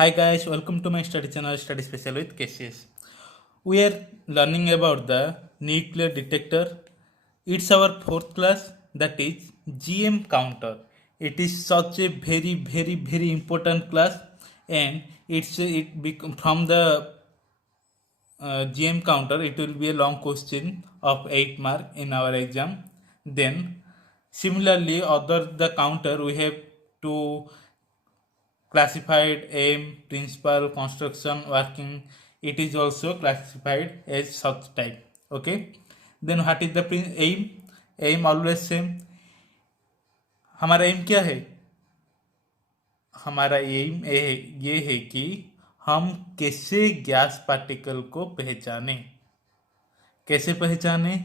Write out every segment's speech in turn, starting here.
Hi guys, welcome to my study channel Study Special with KCS. We are learning about the nuclear detector. It's our fourth class, that is GM counter. It is such a very important class, and from the GM counter it will be a long question of 8 mark in our exam. Then similarly other the counter we have to classified aim, principal, construction, working. It is also classified as such type. Okay. Then what is the aim? Aim always same. हमारा M क्या है? हमारा M ये है कि हम कैसे gas particle को पहचाने. कैसे पहचाने?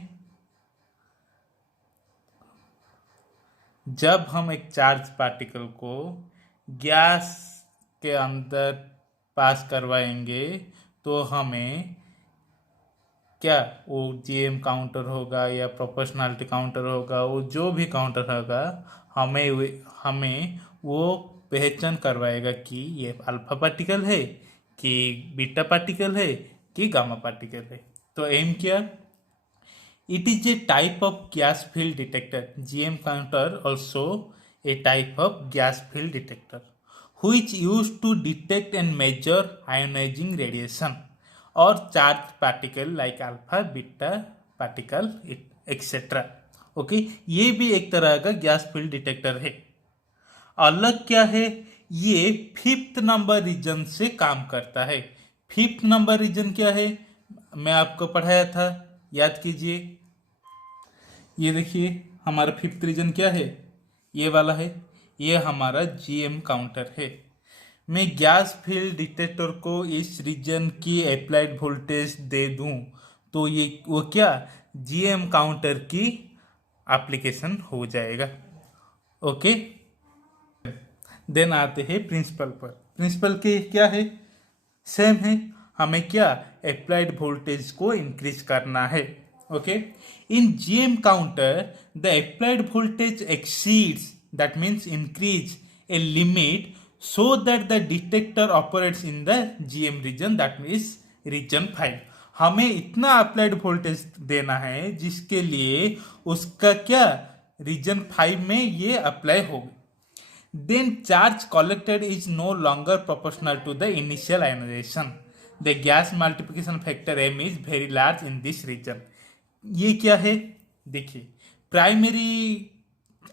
जब हम एक चार्ज पार्टिकल को गैस के अंदर पास करवाएंगे तो हमें क्या वो जीएम काउंटर होगा या प्रोपोर्शनलिटी काउंटर होगा, वो जो भी काउंटर होगा हमें वो पहचान करवाएगा कि ये अल्फा पार्टिकल है कि बीटा पार्टिकल है कि गामा पार्टिकल है. तो एम क्या? It is a type of gas field detector. GM counter also a type of gas field detector which used to detect and measure ionizing radiation or charged particle like alpha, beta particle, etc. Okay, ये भी एक तरह का gas field detector है. अलग क्या है? ये फिफ्थ नंबर रीजन से काम करता है. फिफ्थ नंबर रीजन क्या है? मैं आपको पढ़ाया था, याद कीजिए. ये देखिए हमारा फिफ्थ रीजन क्या है? ये वाला है. ये हमारा जीएम काउंटर है. मैं गैस फील्ड डिटेक्टर को इस रीजन की अप्लाइड वोल्टेज दे दूं तो ये वो क्या जीएम काउंटर की एप्लीकेशन हो जाएगा. ओके. देन आते हैं प्रिंसिपल पर. प्रिंसिपल के क्या है? सेम है. हमें क्या अप्लाइड वोल्टेज को इंक्रीज करना है. Okay. In GM counter the applied voltage exceeds, that means increase a limit so that the detector operates in the GM region, that is region 5. हमें इतना अप्लाइड वोल्टेज देना है जिसके लिए उसका क्या रीजन 5 में ये अप्लाई हो. Then charge collected is no longer proportional to the initial ionization. The gas multiplication factor M is very large in this region. ये क्या है? देखिए प्राइमरी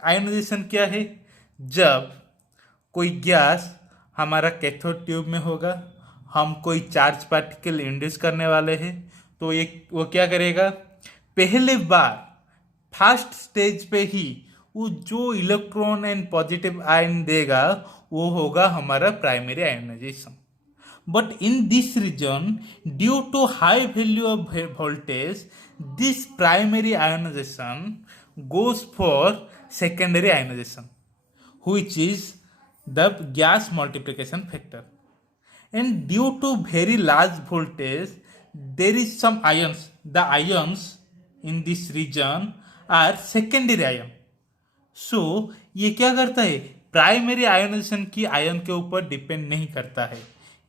आयोनाइजेशन क्या है? जब कोई गैस हमारा कैथोड ट्यूब में होगा, हम कोई चार्ज पार्टिकल इंड्यूस करने वाले हैं, तो ये वो क्या करेगा? पहले बार फर्स्ट स्टेज पे ही वो जो इलेक्ट्रॉन एंड पॉजिटिव आयन देगा वो होगा हमारा primary ionization. But in this region due to high value of voltage this primary ionization goes for secondary ionization which is the gas multiplication factor. And due to very large voltage there is some ions. The ions in this region are secondary ion. So ये क्या करता है? Primary ionisation की ion के ऊपर depend नहीं करता है,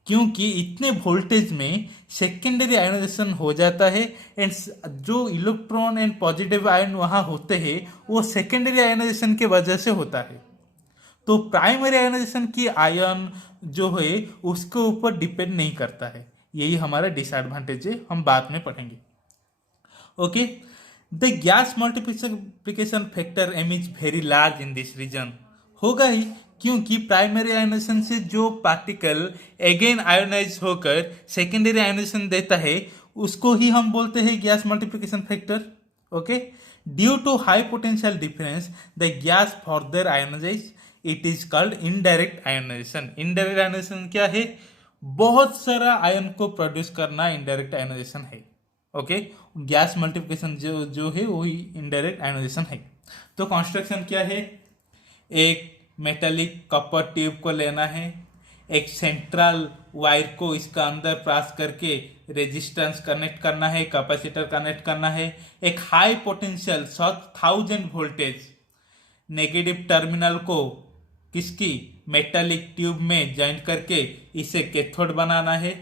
क्योंकि इतने वोल्टेज में सेकेंडरी आयोनाइजेशन हो जाता है एंड जो इलेक्ट्रॉन एंड पॉजिटिव आयन वहाँ होते हैं वो सेकेंडरी आयोनाइजेशन के वजह से होता है. तो प्राइमरी आयोनाइजेशन की आयन जो है उसके ऊपर डिपेंड नहीं करता है. यही हमारा डिसएडवांटेज है, हम बाद में पढ़ेंगे. Okay. The gas multiplication factor M is very large in this region. होगा ही, क्योंकि प्राइमरी आयोनाइजेशन से जो पार्टिकल अगेन आयोनाइज होकर सेकेंडरी आयोनाइजेशन देता है उसको ही हम बोलते हैं gas multiplication factor. Okay. Due to high potential difference the gas further ionize. It is called indirect ionization. Indirect ionization क्या है? बहुत सारा आयन को प्रोड्यूस करना इनडायरेक्ट आयोनाइजेशन है. ओके. गैस मल्टीप्लिकेशन जो है वही इनडायरेक्ट आयोनाइजेशन है. तो कंस्ट्रक्शन क्या है? एक मेटालिक कॉपर ट्यूब को लेना है, एक सेंट्रल वायर को इसका अंदर पास करके रेजिस्टेंस कनेक्ट करना है, कैपेसिटर कनेक्ट करना है, एक high potential 1000 voltage negative terminal को किसकी मेटालिक ट्यूब में जॉइंट करके इसे कैथोड बनाना है।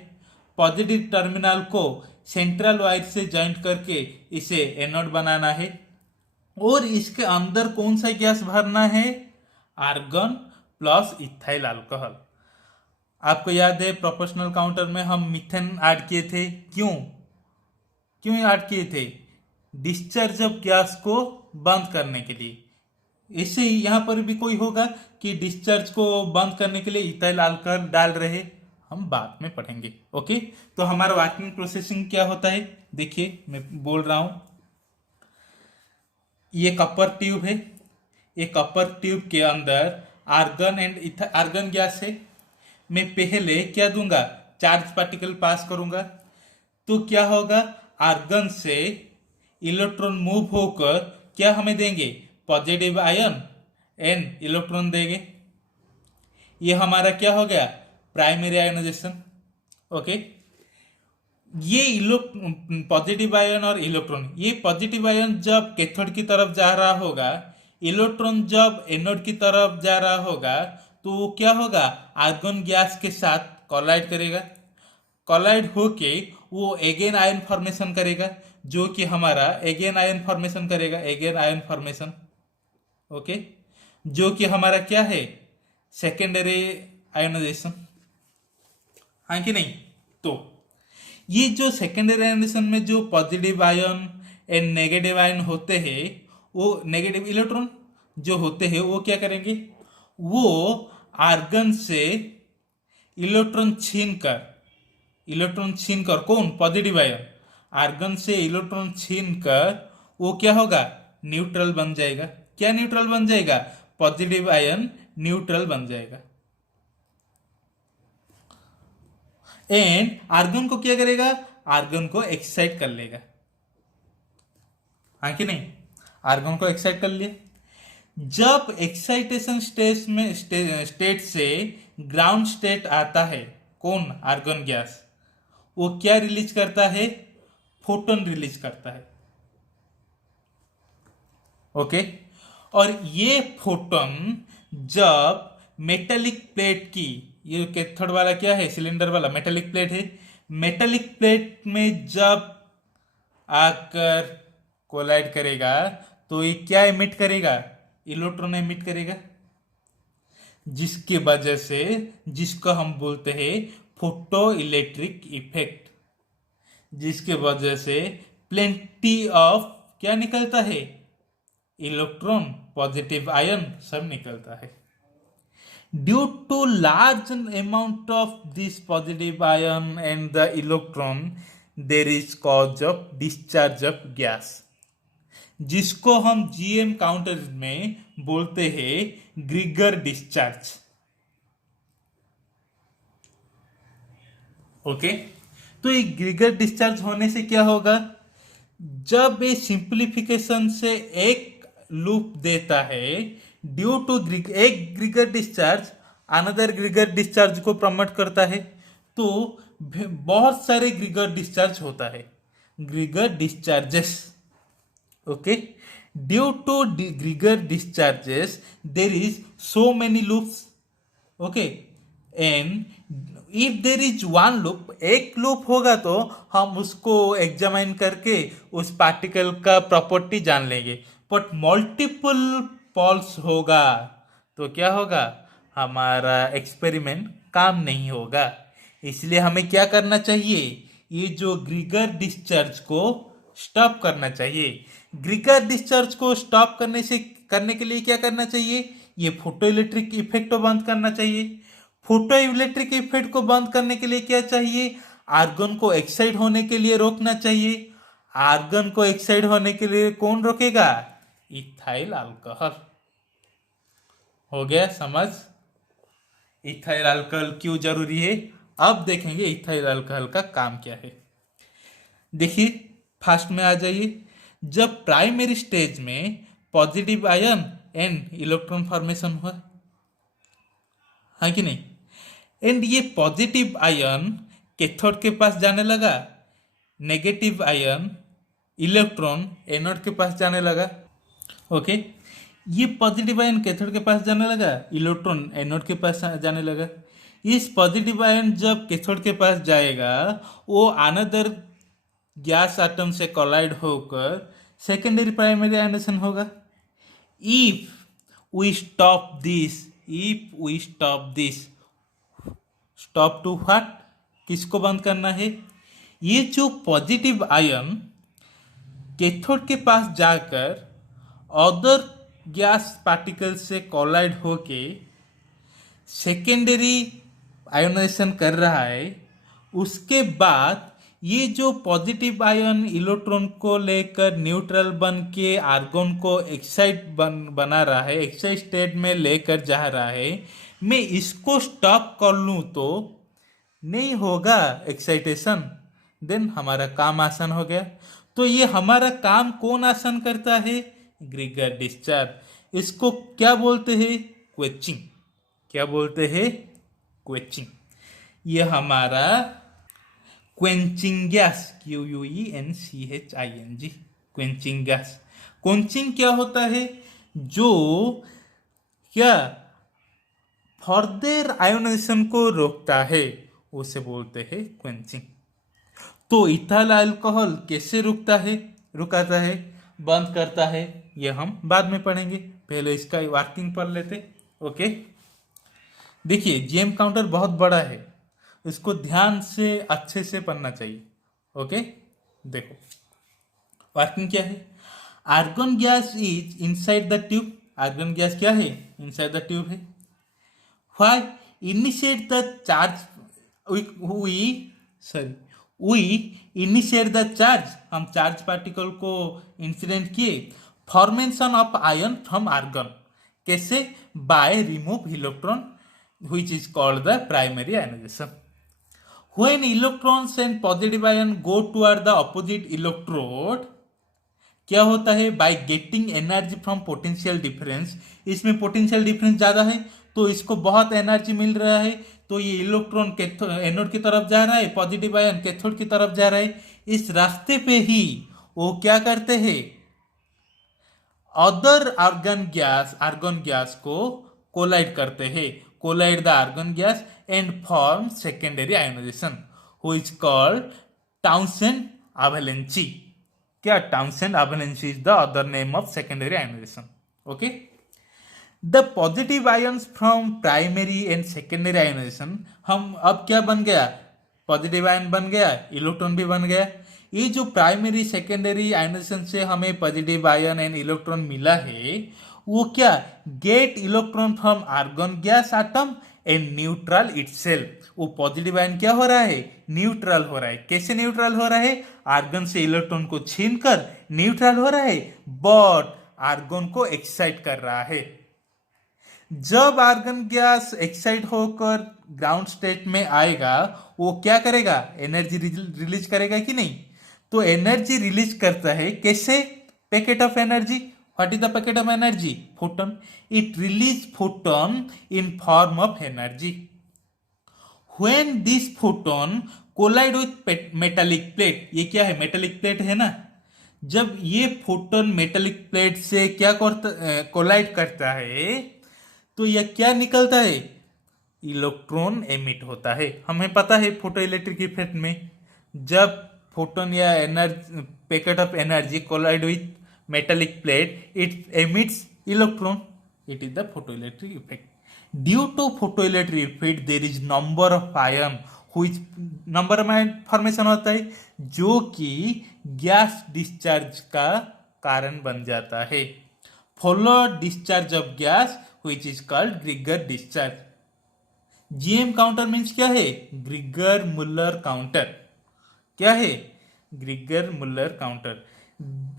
पॉजिटिव टर्मिनल को सेंट्रल वायर से जॉइंट करके इसे एनोड बनाना है। और इसके अंदर कौन सा गैस भरना है, आर्गन प्लस इथाइल अल्कोहल। आपको याद है प्रोपोर्शनल काउंटर में हम मीथेन ऐड किए थे, क्यों क्यों ऐड किए थे, डिस्चार्ज ऑफ गैस को बंद करने के लिए। इससे यहाँ पर भी कोई होगा कि डिस्चार्ज को बंद करने के लिए इथाइल अल्कोहल डाल रहे, हम बाद में पढ़ेंगे। ओके, तो हमारा वर्किंग प्रोसेसिंग क्या होता है, देखिए मैं बोल रहा हूं। ये कपर ट्यूब है, ये कपर ट्यूब के अंदर आर्गन गैस है। मैं पहले क्या दूंगा, चार्ज पार्टिकल पास करूंगा, तो क्या होगा, आर्गन से इलेक्ट्रॉन मूव होकर क्या हमें देंगे, पॉजिटिव आयन एंड इलेक्ट्रॉन देंगे। ये हमारा क्या हो गया, प्राइमरी आयनाइजेशन। ओके, ये पॉजिटिव आयन और इलेक्ट्रॉन, ये पॉजिटिव आयन जब कैथोड की तरफ जा रहा होगा, इलेक्ट्रॉन जब एनोड की तरफ जा रहा होगा, तो क्या होगा, आर्गन गैस के साथ कोलाइड करेगा। कोलाइड होके वो एगेन आयन फॉर्मेशन करेगा, जो कि हमारा एगेन आयन फॉर्मेशन करेगा, एगेन आयन फॉर्मेशन। ओके, जो कि हमारा क्या है, सेकेंडरी आयोनाइजेशन, हाँ कि नहीं। तो ये जो सेकेंडरी आयोनाइजेशन में जो positive ion and negative ion होते हैं, वो नेगेटिव इलेक्ट्रॉन जो होते हैं वो क्या करेंगे, वो आर्गन से इलेक्ट्रॉन छीनकर कौन, पॉजिटिव आयन, आर्गन से इलेक्ट्रॉन छीनकर वो क्या होगा, न्यूट्रल बन जाएगा। क्या न्यूट्रल बन जाएगा, पॉजिटिव आयन न्यूट्रल बन जाएगा। एंड आर्गन को क्या करेगा, आर्गन को एक्साइट कर लेगा, हाँ कि नहीं, आर्गन को एक्साइट कर लिया। जब एक्साइटेशन स्टेट से ग्राउंड स्टेट आता है, कौन, आर्गन गैस, वो क्या रिलीज करता है, फोटोन रिलीज करता है। ओके, और ये फोटोन जब मेटेलिक प्लेट की, ये कैथोड वाला क्या है, सिलेंडर वाला मेटेलिक प्लेट है, मेटेलिक प्लेट में जब आकर कोलाइड करेगा, तो ये क्या एमिट करेगा, इलेक्ट्रॉन एमिट करेगा, जिसके वजह से, जिसको हम बोलते हैं फोटो इलेक्ट्रिक इफेक्ट, जिसके वजह से प्लेंटी ऑफ क्या निकलता है, इलेक्ट्रॉन, पॉजिटिव आयन सब निकलता है। Due to large amount of this positive ion and the electron, there is cause of discharge of gas, जिसको हम जीएम काउंटर में बोलते हैं ग्रिगर डिस्चार्ज। ओके, तो ये ग्रिगर डिस्चार्ज होने से क्या होगा, जब ये सिंप्लीफिकेशन से एक लूप देता है, ड्यू टू एक trigger discharge another trigger discharge को प्रमोट करता है, तो बहुत सारे ग्रिगर डिस्चार्ज होता है, trigger discharges. Okay, due to trigger discharges there is so many loops. Okay, and if there is one loop, एक लूप होगा तो हम उसको एग्जामिन करके उस पार्टिकल का प्रॉपर्टी जान लेंगे, बट मल्टीपल पॉल्स होगा तो क्या होगा, हमारा एक्सपेरिमेंट काम नहीं होगा। इसलिए हमें क्या करना चाहिए, ये जो ग्रिगर डिस्चार्ज को स्टॉप करना चाहिए। ग्रिगर डिस्चार्ज को स्टॉप करने के लिए क्या करना चाहिए, ये फोटो इलेक्ट्रिक इफेक्ट को बंद करना चाहिए। फोटो इलेक्ट्रिक इफेक्ट को बंद करने के लिए क्या चाहिए, आर्गन को एक्साइट होने के लिए रोकना चाहिए। आर्गन को एक्साइट होने के लिए कौन रोकेगा, इथाइल अल्कोहल। हो गया समझ, इथाइल अल्कोहल क्यों जरूरी है। अब देखेंगे इथाइल अल्कोहल का काम क्या है। देखिए फास्ट में आ जाइए, जब प्राइमरी स्टेज में positive ion and electron formation हुआ, है कि नहीं, एंड ये पॉजिटिव आयन कैथोड के पास जाने लगा, नेगेटिव आयन इलेक्ट्रॉन एनोड के पास जाने लगा। ओके, ये पॉजिटिव आयन कैथोड के पास जाने लगा, इलेक्ट्रॉन एनोड के पास जाने लगा। इस पॉजिटिव आयन जब कैथोड के पास जाएगा, वो अनदर गैस एटम से कोलाइड होकर सेकेंडरी प्राइमरी आयनाइजेशन होगा। If we stop this, if we stop this, stop to what, किसको बंद करना है? ये जो पॉजिटिव आयन कैथोड के पास जाकर अदर गैस पार्टिकल से कोलाइड होके सेकेंडरी आयोनाइजेशन कर रहा है, उसके बाद ये जो पॉजिटिव आयन इलेक्ट्रॉन को लेकर न्यूट्रल बन के आर्गन को एक्साइट बना रहा है, एक्साइट स्टेट में लेकर जा रहा है, मैं इसको स्टॉप कर लूँ तो नहीं होगा एक्साइटेशन, देन हमारा काम आसान हो गया। तो ये हमारा काम कौन आसान करता है? ग्रिगर डिस्चार्ज। इसको क्या बोलते हैं? क्वेचिंग। क्या बोलते हैं? क्वेचिंग। ये हमारा quenching gas, QUENCHING, quenching gas. Quenching क्या होता है? जो क्या फर्दर आयोनाइजेशन को रोकता है, उसे बोलते हैं क्वेंचिंग। तो इथाइल अल्कोहल कैसे रुकाता है, बंद करता है, ये हम बाद में पढ़ेंगे, पहले इसका वर्किंग पढ़ लेते। ओके, देखिए जीएम काउंटर बहुत बड़ा है, इसको ध्यान से अच्छे से पढ़ना चाहिए। ओके, देखो वर्किंग क्या है। Argon gas is inside the tube. Argon gas क्या है? इनसाइड द ट्यूब है। Why initiate the charge, we initiate the charge, हम चार्ज पार्टिकल को इंसिडेंट किए। Formation of ion from argon, कैसे? By remove electron which is called the primary ionization. When electrons and positive ion go toward the opposite electrode, क्या होता है? By getting energy from potential difference, इसमें potential difference ज्यादा है तो इसको बहुत एनर्जी मिल रहा है, तो ये इलेक्ट्रॉन एनोड की तरफ जा रहा है, पॉजिटिव आयन कैथोड की तरफ जा रहा है। इस रास्ते पे ही वो क्या करते हैं? अदर आर्गन गैस को कोलाइड करते हैं, collide the argon gas and form secondary ionisation which is called Townsend avalanche. क्या? Townsend avalanche is the other name of secondary ionisation. Okay, the positive ions from primary and secondary ionisation, हम अब क्या बन गया? Positive ion बन गया, electron भी बन गया। ये जो प्राइमरी सेकेंडरी आयोनाइजेशन से हमें पॉजिटिव आयन एंड इलेक्ट्रॉन मिला है, वो क्या? Get electron from argon gas atom and neutral itself. वो पॉजिटिव आयन क्या हो रहा है? न्यूट्रल हो रहा है। कैसे न्यूट्रल हो रहा है? आर्गन से इलेक्ट्रॉन को छीनकर न्यूट्रल हो रहा है, बट आर्गन को एक्साइट कर रहा है। जब आर्गन गैस एक्साइट होकर ग्राउंड स्टेट में आएगा, वो क्या करेगा? एनर्जी रिलीज करेगा कि नहीं? तो एनर्जी रिलीज करता है, कैसे? Packet of energy. What is the packet of energy? Photon. It release photon in form of energy. When this photon collide with metallic plate, ये क्या है? मेटेलिक प्लेट है ना। जब ये फोटोन मेटेलिक प्लेट से क्या कोलाइड करता है, तो यह क्या निकलता है? इलेक्ट्रॉन एमिट होता है। हमें पता है फोटो इलेक्ट्रिक इफेक्ट में, जब फोटोन या energy, packet of energy collide with metallic plate, it emits electron. It is the photoelectric effect. Due to photoelectric effect, there is number of ion which number में formation होता है, जो कि gas discharge का कारण बन जाता है। Follow discharge of gas which is called ग्रिगर डिस्चार्ज। जीएम काउंटर मीन्स क्या है? ग्रिगर मुller काउंटर। क्या है? ग्रिगर Muller counter.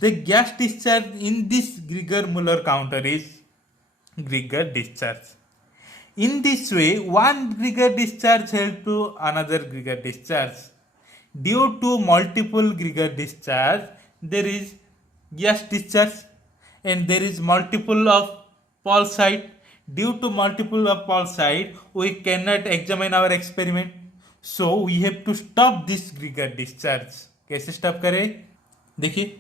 The gas discharge in this Grigor-Muller counter is Grigor discharge. In this way, one Grigor discharge helps to another Grigor discharge. Due to multiple Grigor discharge, there is gas discharge, and there is multiple of Paul side. Due to multiple of Paul side, we cannot examine our experiment. So we have to stop this Grigor discharge. कैसे stop करें? देखिए,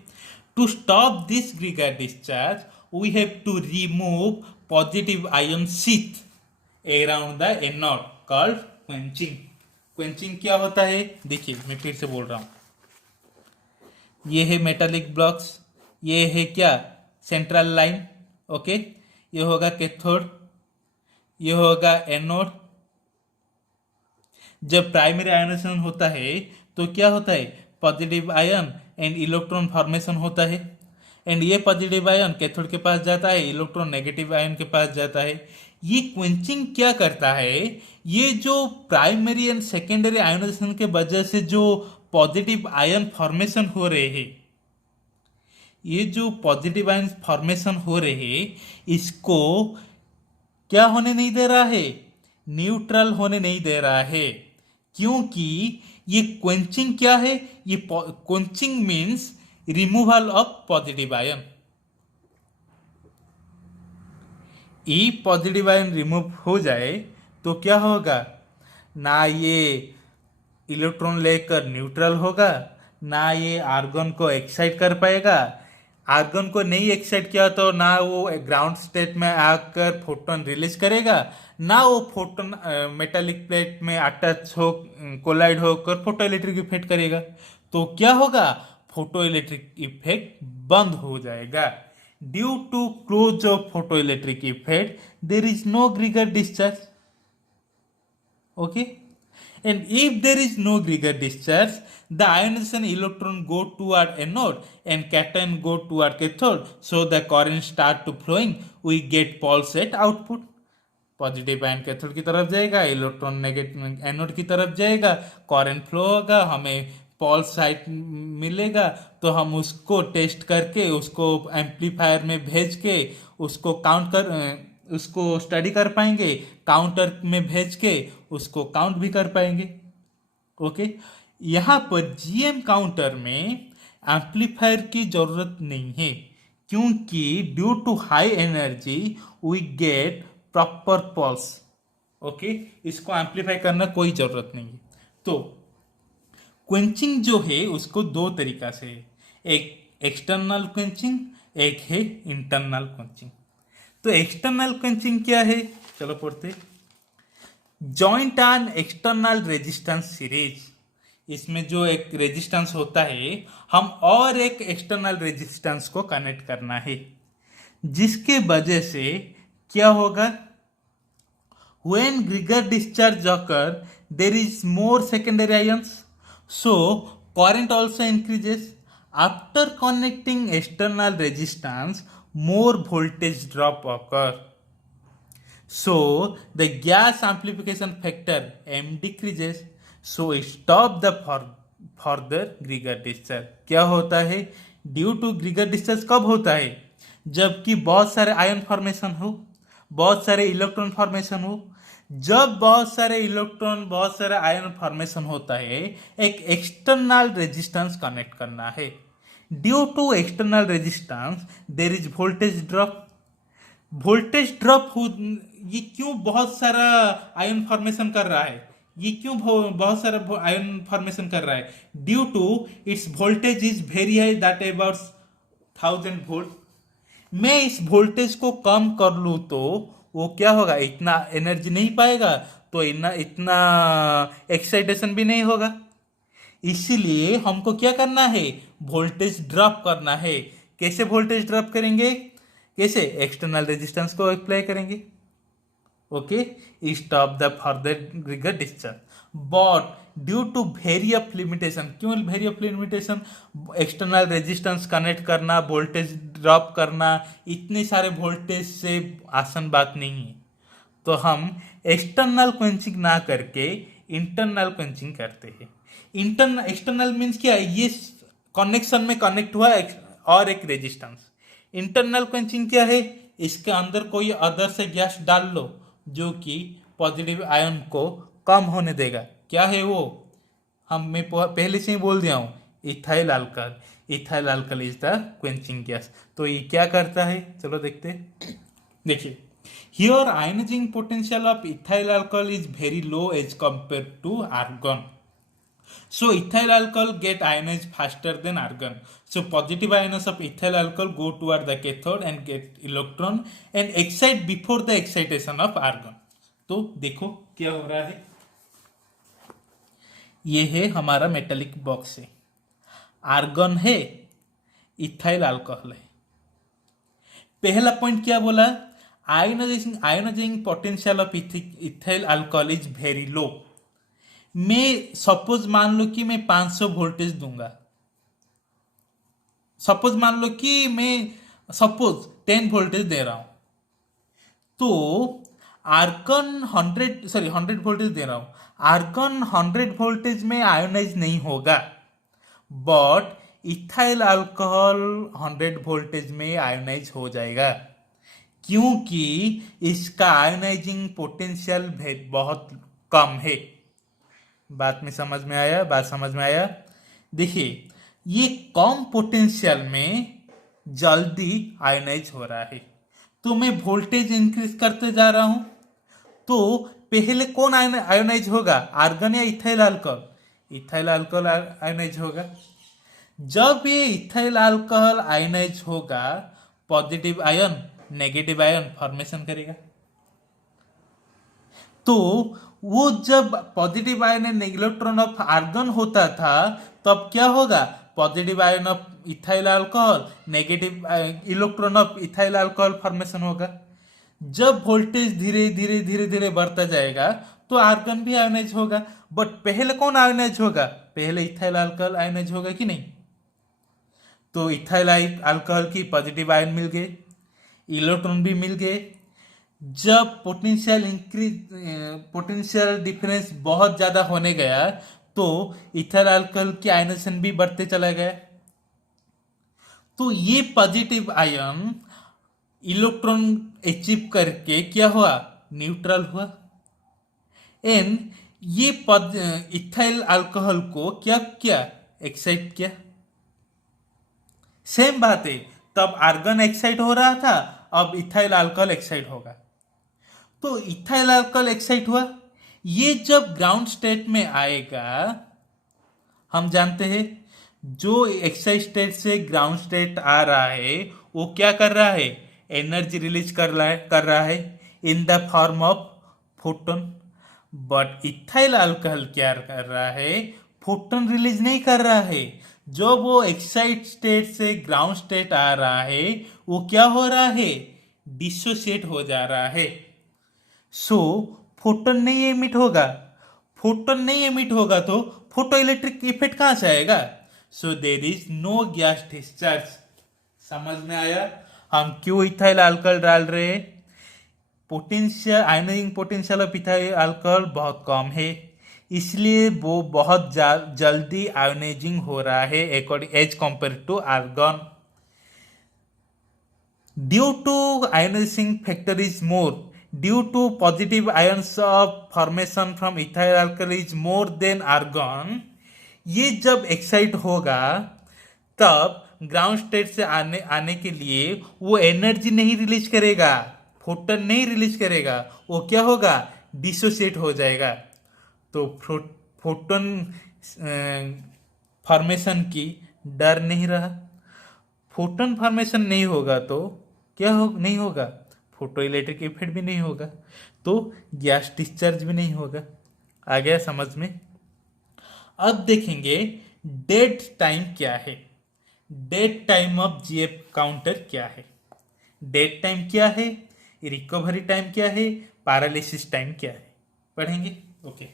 to stop this Grigor discharge, we have to remove positive ion sheath around the anode called quenching. Quenching क्या होता है? देखिए मैं फिर से बोल रहा हूं, ये है मेटालिक ब्लॉक्स, ये है क्या? Central line, okay. ये होगा कैथोड, ये होगा एनोड। जब प्राइमरी आयोनाइजेशन होता है तो क्या होता है? Positive ion and electron formation होता है, एंड ये पॉजिटिव आयन कैथोड के पास जाता है, इलेक्ट्रॉन नेगेटिव आयन के पास जाता है। ये क्वेंचिंग क्या करता है? ये जो प्राइमरी एंड सेकेंडरी आयोनाइजेशन के वजह से जो पॉजिटिव आयन फॉर्मेशन हो रहे हैं, ये जो पॉजिटिव आयन फॉर्मेशन हो रहे हैं, इसको क्या होने नहीं दे रहा है? न्यूट्रल होने नहीं दे रहा है। क्योंकि ये क्वेंचिंग क्या है? ये quenching means removal of positive ion. E positive ion remove हो जाए तो क्या होगा? ना ये इलेक्ट्रॉन लेकर न्यूट्रल होगा, ना ये आर्गन को एक्साइट कर पाएगा। आर्गन को नहीं एक्साइट किया तो ना वो ग्राउंड स्टेट में आकर फोटोन रिलीज करेगा, ना वो फोटोन मेटालिक प्लेट में अटैच हो कोलाइड होकर फोटो इलेक्ट्रिक इफेक्ट करेगा। तो क्या होगा? फोटो इलेक्ट्रिक इफेक्ट बंद हो जाएगा। Due to close of photo electric effect there is no ग्रीगर discharge, okay. And if there is no Geiger discharge, the ionization electron go toward anode and cation go toward cathode. So the current start to flowing. We get pulse at output. Positive ion cathode की तरफ जाएगा, electron negative anode की तरफ जाएगा, current flow होगा, हमें pulse site मिलेगा। तो हम उसको टेस्ट करके उसको एम्पलीफायर में भेज के उसको उसको स्टडी कर पाएंगे, काउंटर में भेज के उसको काउंट भी कर पाएंगे, ओके। यहाँ पर जीएम काउंटर में एम्पलीफायर की जरूरत नहीं है, क्योंकि due to high energy we get proper pulse, okay. इसको एम्पलीफाई करना कोई जरूरत नहीं है। तो क्वेंचिंग जो है उसको दो तरीका से है, एक एक्सटर्नल क्वेंचिंग, एक है इंटरनल क्वेंचिंग। तो एक्सटर्नल क्वेंचिंग क्या है? चलो पढ़ते। Joint and external resistance series, इसमें जो एक रेजिस्टेंस होता है, हम और एक एक्सटर्नल रेजिस्टेंस को कनेक्ट करना है, जिसके वजह से क्या होगा? When Geiger discharge occur, there is more secondary ions, so current also increases. After connecting external resistance, more voltage drop occur. So the gas amplification factor M decreases. So stop the further Geiger discharge. क्या होता है? Due to Geiger discharge कब होता है? जबकि बहुत सारे ion formation हो, बहुत सारे इलेक्ट्रॉन फॉर्मेशन हो। जब बहुत सारे इलेक्ट्रॉन, बहुत सारे आयन फॉर्मेशन होता है, एक एक्सटर्नल रेजिस्टेंस कनेक्ट करना है। Due to external resistance there is voltage drop. Voltage drop हो, ये क्यों बहुत सारा आयन फॉर्मेशन कर रहा है? ये क्यों बहुत सारा आयन फॉर्मेशन कर रहा है? Due to its voltage is very high, that about 1000 volt. मैं इस वोल्टेज को कम कर लूँ तो वो क्या होगा? इतना एनर्जी नहीं पाएगा, तो इतना एक्साइटेशन भी नहीं होगा। इसीलिए हमको क्या करना है? वोल्टेज ड्रॉप करना है। कैसे वोल्टेज ड्रॉप करेंगे? कैसे? एक्सटर्नल रेजिस्टेंस को अप्लाई करेंगे, okay. Stop the further Geiger discharge, but due to very of limitation. क्यों very of limitation? External resistance connect करना, वोल्टेज ड्रॉप करना, इतने सारे वोल्टेज से आसान बात नहीं है। तो हम एक्सटर्नल क्वेंचिंग ना करके इंटरनल क्वेंचिंग करते हैं। एक्सटर्नल मीन्स क्या है? ये कनेक्शन में कनेक्ट हुआ और एक रेजिस्टेंस। इंटरनल क्वेंचिंग क्या है? इसके अंदर कोई अदर से गैस डाल लो जो कि पॉजिटिव आयन को कम होने देगा। क्या है वो? मैं पहले से ही बोल दिया हूं, ethyl alcohol. Ethyl alcohol is the quenching gas. तो ये क्या करता है? चलो देखते। देखिए, here ionizing potential of ethyl alcohol is very low as compare to argon. So ethyl alcohol get ionized faster than argon. So positive ions of ethyl alcohol go toward the cathode and get electron and excite before the excitation of argon. तो देखो क्या हो रहा है, ये है हमारा metallic box है, आर्गन है, इथाइल अल्कोहल है। पहला पॉइंट क्या बोला, ionizing potential of ethyl alcohol is very low. मैं सपोज मान लो कि मैं 500 वोल्टेज दूंगा, सपोज मान लो कि मैं सपोज 10 वोल्टेज दे रहा हूं, तो आर्गन 100 वोल्टेज दे रहा हूं, आर्गन 100 वोल्टेज में आयोनाइज नहीं होगा, बट इथाइल अल्कोहल 100 वोल्टेज में आयोनाइज हो जाएगा, क्योंकि इसका आयोनाइजिंग पोटेंशियल बहुत कम है। बात में समझ में आया, बात समझ में आया। देखिए ये कम पोटेंशियल में जल्दी आयोनाइज हो रहा है, तो मैं वोल्टेज इंक्रीज करते जा रहा हूं, तो पहले कौन आयोनाइज होगा, आर्गन या ethyl alcohol, ethyl alcohol ionize होगा। जब ये इथाइल अल्कोहल आयोनाइज होगा, positive ion negative ion formation करेगा, तो वो जब positive ion and electron of argon होता था, तब क्या होगा, positive ion of ethyl alcohol negative electron of ethyl alcohol formation होगा। जब वोल्टेज धीरे धीरे धीरे धीरे बढ़ता जाएगा, तो आर्गन भी आयोनाइज होगा, बट पहले कौन आयोनाइज होगा, पहले इथाइल अल्कोहल आयोनाइज होगा कि नहीं। तो इथाइल अल्कोहल की पॉजिटिव आयन मिल गए, इलेक्ट्रॉन भी मिल गए। जब पोटेंशियल डिफरेंस बहुत ज्यादा होने गया, तो इथाइल अल्कोहल की आयनेशन भी बढ़ते चला गया, तो ये पॉजिटिव आयन इलेक्ट्रॉन अचीव करके क्या हुआ, न्यूट्रल हुआ, एंड ये इथाइल अल्कोहल को क्या किया, एक्साइट किया। सेम बात है, तब आर्गन एक्साइट हो रहा था, अब इथाइल अल्कोहल एक्साइट होगा, तो इथाइल अल्कोहल एक्साइट हुआ, ये जब ग्राउंड स्टेट में आएगा, हम जानते हैं जो एक्साइट स्टेट से ग्राउंड स्टेट आ रहा है, वो क्या कर रहा है, एनर्जी रिलीज कर रहा है in the form of photon. But ethyl alcohol क्या कर रहा है, फोटोन रिलीज नहीं कर रहा है, जो वो एक्साइट स्टेट से ग्राउंड स्टेट आ रहा है, वो क्या हो रहा है, डिसोसिएट हो जा रहा है। सो फोटोन नहीं एमिट होगा, फोटोन नहीं एमिट होगा तो फोटो इलेक्ट्रिक इफेक्ट कहां से आएगा, so there is no gas discharge. समझ में आया हम क्यों इथाइल अल्कोहल डाल रहे हैं। Potential ionising potential of ethyl alcohol बहुत कम है, इसलिए वो बहुत जल्दी आयोनाइजिंग हो रहा है according as compare to argon. Due to ionizing factor is more, due to positive ions of formation from ethyl alcohol is more than argon, ये जब एक्साइट होगा, तब ग्राउंड स्टेट से आने के लिए वो एनर्जी नहीं रिलीज करेगा, फोटोन नहीं रिलीज करेगा, वो क्या होगा, डिसोसिएट हो जाएगा। तो फोटोन फॉर्मेशन की डर नहीं रहा, फोटोन फॉर्मेशन नहीं होगा तो क्या नहीं होगा, फोटो इलेक्ट्रिक इफेक्ट भी नहीं होगा, तो गैस डिस्चार्ज भी नहीं होगा। आ गया समझ में। अब देखेंगे डेड टाइम क्या है, dead time of GF counter क्या है, डेड टाइम क्या है, रिकवरी टाइम क्या है, पैरालिसिस टाइम क्या है, पढ़ेंगे। Okay,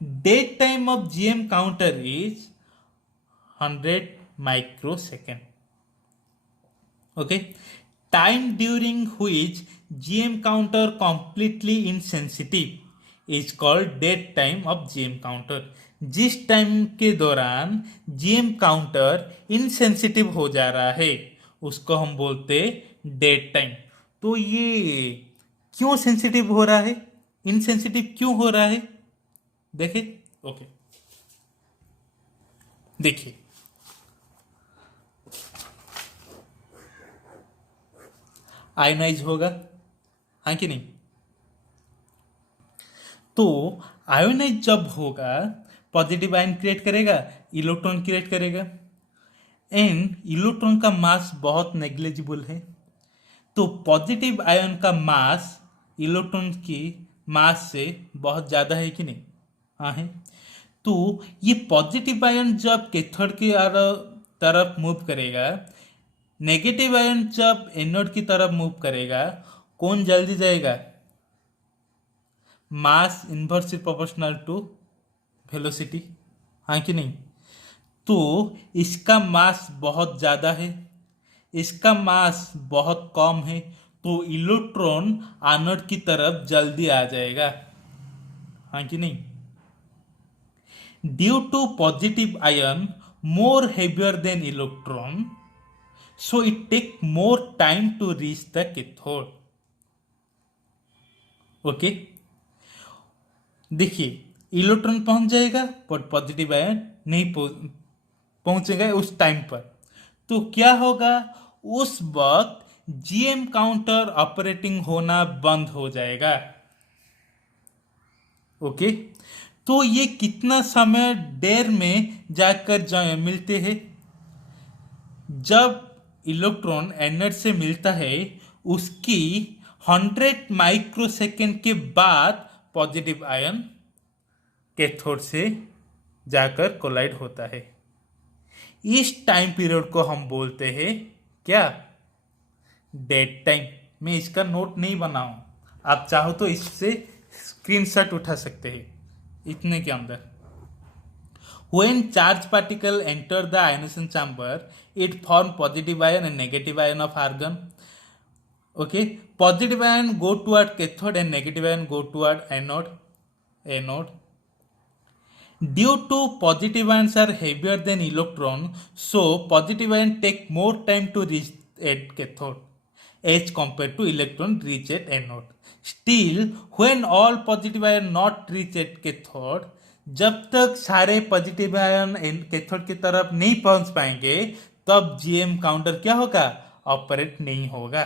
dead time of GM counter is 100 microsecond. Okay, time during which GM counter completely insensitive is called dead time of GM counter। जिस टाइम के दौरान GM काउंटर इनसेंसिटिव हो जा रहा है, उसको हम बोलते डेड टाइम। तो ये क्यों सेंसिटिव हो रहा है, इनसेंसिटिव क्यों हो रहा है, देखे। ओके, देखिए आयोनाइज होगा, हाँ कि नहीं। तो आयोनाइज जब होगा, पॉजिटिव आयन क्रिएट करेगा, इलेक्ट्रॉन क्रिएट करेगा। एंड इलेक्ट्रॉन का मास बहुत नेग्लिजिबल है, तो पॉजिटिव आयन का मास इलेक्ट्रॉन की मास से बहुत ज़्यादा है कि नहीं? हाँ है। तो ये पॉजिटिव आयन जब कैथोड की तरफ मूव करेगा, नेगेटिव आयन जब एनोड की तरफ मूव करेगा, कौन जल्दी जाएगा? मास इन्वर्सली प्रोपोर्शनल टू वेलोसिटी, हाँ कि नहीं? तो इसका मास बहुत ज़्यादा है, इसका मास बहुत कम है, तो इलेक्ट्रॉन एनोड की तरफ जल्दी आ जाएगा, हाँ कि नहीं? Due to positive ion more heavier than electron, so it take more time to reach the cathode. ओके, देखिए इलेक्ट्रॉन पहुंच जाएगा पर पॉजिटिव आयन नहीं पहुंचेगा उस टाइम पर। तो क्या होगा? उस वक्त जीएम काउंटर ऑपरेटिंग होना बंद हो जाएगा। ओके, तो ये कितना समय देर में जाकर मिलते हैं? जब इलेक्ट्रॉन एनर्जी से मिलता है उसकी 100 माइक्रोसेकेंड के बाद पॉजिटिव आयन कैथोड से जाकर कोलाइड होता है। इस टाइम पीरियड को हम बोलते हैं क्या? Dead time. मैं इसका नोट नहीं बनाऊं, आप चाहो तो इससे स्क्रीनशॉट उठा सकते हैं इतने के अंदर। When charged particle enter the ionization chamber, it form positive ion and negative ion of argon. Okay, positive ion go toward cathode and negative ion go toward anode. Due to positive ions are heavier than electron, so positive ion take more time to reach at cathode as compared to electron reach at anode. Still, when all positive ion not reach at cathode, जब तक सारे positive ion cathode की तरफ नहीं पहुंच पाएंगे तब GM counter क्या होगा? ऑपरेट नहीं होगा।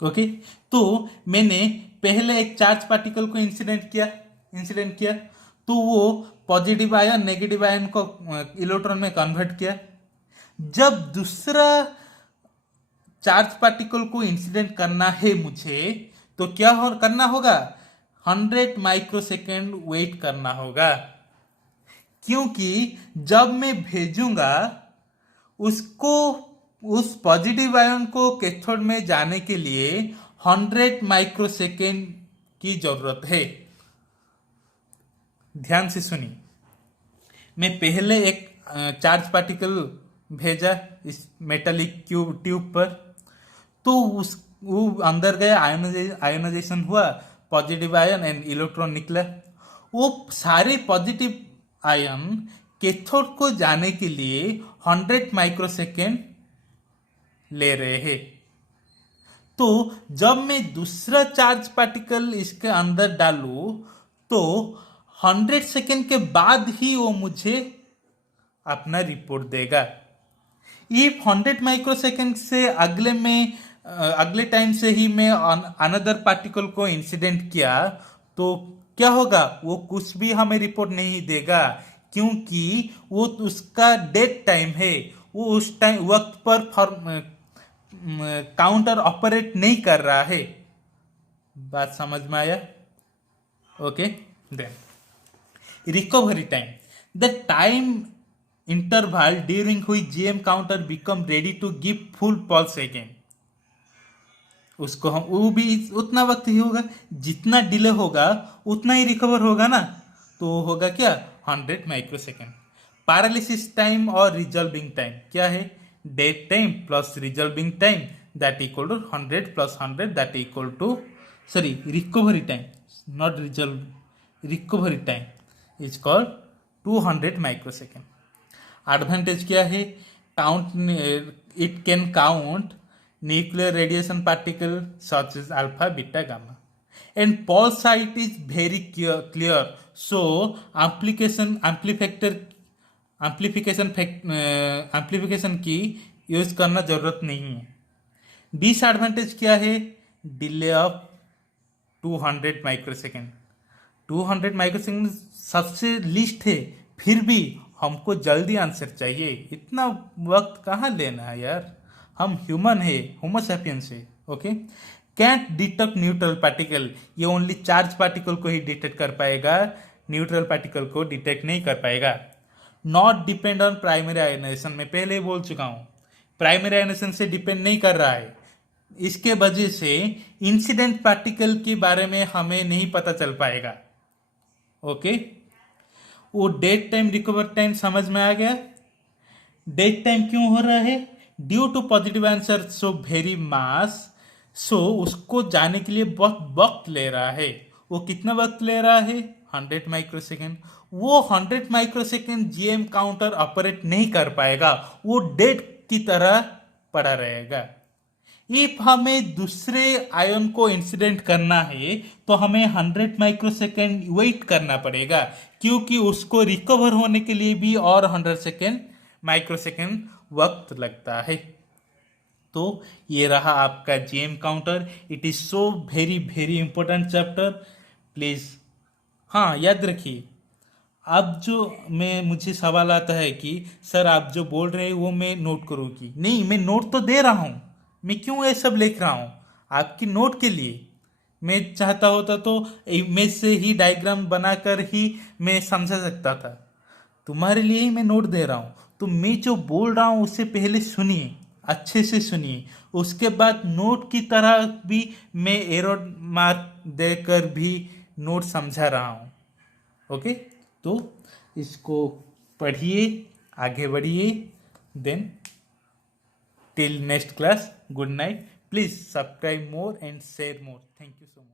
ओके, तो मैंने पहले एक चार्ज पार्टिकल को इंसिडेंट किया तो वो पॉजिटिव आयन नेगेटिव आयन को इलेक्ट्रॉन में कन्वर्ट किया। जब दूसरा चार्ज पार्टिकल को इंसिडेंट करना है मुझे, तो क्या करना होगा? 100 माइक्रोसेकेंड वेट करना होगा, क्योंकि जब मैं भेजूंगा उसको, उस पॉजिटिव आयन को कैथोड में जाने के लिए 100 माइक्रोसेकेंड की जरूरत है। ध्यान से सुनिए, मैं पहले एक चार्ज पार्टिकल भेजा इस मेटालिक ट्यूब पर, तो वो अंदर गया, आयोनाइजेशन हुआ, पॉजिटिव आयन एंड इलेक्ट्रॉन निकला। वो सारे पॉजिटिव आयन कैथोड को जाने के लिए 100 माइक्रोसेकेंड ले रहे हैं। तो जब मैं दूसरा चार्ज पार्टिकल इसके अंदर डालूं तो 100 सेकेंड के बाद ही वो मुझे अपना रिपोर्ट देगा। ये 100 माइक्रोसेकेंड से अगले टाइम से ही मैं अनदर पार्टिकल को इंसिडेंट किया तो क्या होगा? वो कुछ भी हमें रिपोर्ट नहीं देगा, क्योंकि वो उसका डेड टाइम है, वो उस टाइम वक्त पर काउंटर ऑपरेट नहीं कर रहा है। बात समझ में आया? Okay, then recovery time, the time interval during which GM counter become ready to give full pulse again। उसको हम, वो भी उतना वक्त ही होगा, जितना डिले होगा उतना ही रिकवर होगा ना, तो होगा क्या? 100 माइक्रोसेकेंड। पैरालिसिस टाइम और रिजॉल्विंग टाइम क्या है? Dead time plus resolving time that equal to 100 plus 100 that equal to, sorry, recovery time not resolve, recovery time is called 200 microsecond. Advantage क्या है? It can count nuclear radiation particle such as alpha, beta, gamma, and pulse height is very clear, so amplification की use करना जरूरत नहीं है। Disadvantage क्या है? Delay of 200 microsecond. 200 microsecond सबसे लिस्ट है, फिर भी हमको जल्दी आंसर चाहिए, इतना वक्त कहाँ लेना है यार। हम ह्यूमन है, होमो सैपियंस है। Okay, can't detect neutral particle, ये ओनली चार्ज पार्टिकल को ही डिटेक्ट कर पाएगा, न्यूट्रल पार्टिकल को डिटेक्ट नहीं कर पाएगा। Not depend on primary ionisation, मैं पहले ही बोल चुका हूँ, प्राइमरी आयोनाइजेशन से डिपेंड नहीं कर रहा है। इसके वजह से इंसिडेंट पार्टिकल के बारे में हमें नहीं पता चल पाएगा। ओके, वो डेट टाइम रिकवर टाइम समझ में आ गया। डेट टाइम क्यों हो रहा है? Due to positive answer so very mass, so उसको जाने के लिए बहुत वक्त ले रहा है। वो कितना वक्त ले रहा है? 100 माइक्रोसेकेंड। वो 100 माइक्रोसेकेंड जीएम काउंटर ऑपरेट नहीं कर पाएगा, वो डेट की तरह पड़ा रहेगा। इफ हमें दूसरे आयन को इंसिडेंट करना है तो हमें 100 माइक्रोसेकेंड वेट करना पड़ेगा, क्योंकि उसको रिकवर होने के लिए भी और 100 माइक्रोसेकेंड वक्त लगता है। तो ये रहा आपका GM counter. It is so very very important chapter, please. हाँ, याद रखिए, अब जो मुझे सवाल आता है कि सर आप जो बोल रहे हैं वो मैं नोट करूँ कि नहीं, मैं नोट तो दे रहा हूँ, मैं क्यों ये सब लिख रहा हूँ? आपकी नोट के लिए। मैं चाहता होता तो इमेज से ही डायग्राम बनाकर ही मैं समझा सकता था, तुम्हारे लिए ही मैं नोट दे रहा हूँ। तो मैं जो बोल रहा हूँ उससे पहले सुनिए, अच्छे से सुनिए, उसके बाद नोट की तरह भी मैं एरो मार्क देकर भी नोट समझा रहा हूँ। ओके, तो इसको पढ़िए, आगे बढ़िए। Then till next class, good night. Please subscribe more and share more. Thank you so much.